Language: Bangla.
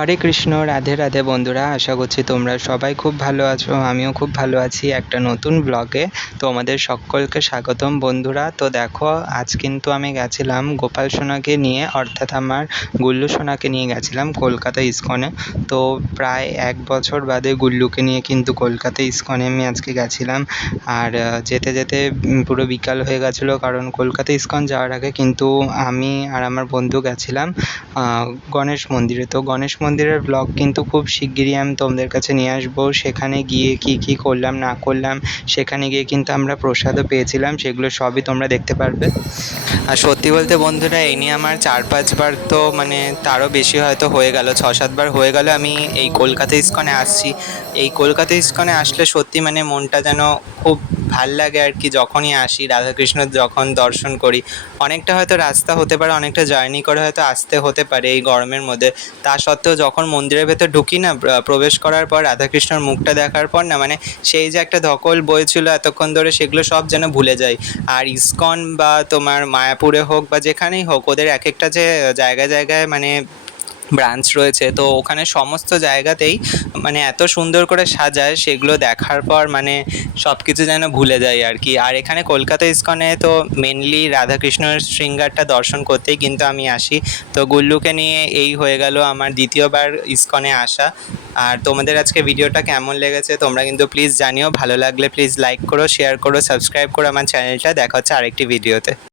হরে কৃষ্ণ, রাধে রাধে বন্ধুরা, আশা করছি তোমরা সবাই খুব ভালো আছো, আমিও খুব ভালো আছি একটা নতুন ব্লগে তোমাদের সকলকে স্বাগতম বন্ধুরা। তো দেখো, আজ কিন্তু আমি গেছিলাম গোপাল সোনাকে নিয়ে, অর্থাৎ আমার গুল্লু সোনাকে নিয়ে গেছিলাম কলকাতা ইস্কনে। তো প্রায় এক বছর বাদে গুল্লুকে নিয়ে কিন্তু কলকাতা ইস্কনে আমি আজকে গেছিলাম। আর যেতে যেতে পুরো বিকাল হয়ে গেছিল, কারণ কলকাতা ইস্কন যাওয়ার আগে কিন্তু আমি আর আমার বন্ধু গেছিলাম গণেশ মন্দিরে। তো গণেশ মন্দিরের ব্লগ কিন্তু খুব শিগগিরই আমি তোমাদের কাছে নিয়ে আসব। সেখানে গিয়ে কি কি করলাম, না করলাম, সেখানে গিয়ে কিন্তু আমরা প্রসাদও পেয়েছিলাম, সেগুলো সবই তোমরা দেখতে পারবে। আর সত্যি বলতে বন্ধুরা, এই নিয়ে আমার চার, পাঁচবার তো মানে তারও বেশি হয়তো হয়ে গেল, ছ, সাতবার হয়ে গেল আমি এই কলকাতা ইস্কনে আসছি। এই কলকাতা ইস্কনে আসলে সত্যি মানে মনটা যেন খুব ভালো লাগে আর কি যখনই আসি, রাধাকৃষ্ণ যখন দর্শন করি, অনেকটা হয়তো রাস্তা হতে পারে, অনেকটা জার্নি করে হয়তো আসতে হতে পারে এই গরমের মধ্যে। তা সত্ত্বেও যখন মন্দিরের ভেতর ঢুকি না প্রবেশ করার পর, রাধাকৃষ্ণর মুখটা দেখার পর না মানে সেই যে একটা ধকল বইছিল এতক্ষণ ধরে, সেগুলো সব যেন ভুলে যাই। আর ইসকন বা তোমার মায়াপুরে হোক বা যেখানেই হোক, ওদের এক একটা যে জায়গায় জায়গায় মানে ব্রাঞ্চ রয়েছে। তো ওখানে সমস্ত জায়গাতেই মানে এত সুন্দর করে সাজায়, সেগুলো দেখার পর মানে সব কিছু যেন ভুলে যায় আর কি আর এখানে কলকাতা ইস্কনে তো মেনলি রাধাকৃষ্ণের শৃঙ্গারটা দর্শন করতেই কিন্তু আমি আসি। তো গুল্লুকে নিয়ে এই হয়ে গেল আমার দ্বিতীয়বার ইস্কনে আসা। আর তোমাদের আজকে ভিডিওটা কেমন লেগেছে তোমরা কিন্তু প্লিজ জানিও। ভালো লাগলে প্লিজ লাইক করো শেয়ার করো সাবস্ক্রাইব করো আমার চ্যানেলটা দেখা হচ্ছে আরেকটি ভিডিওতে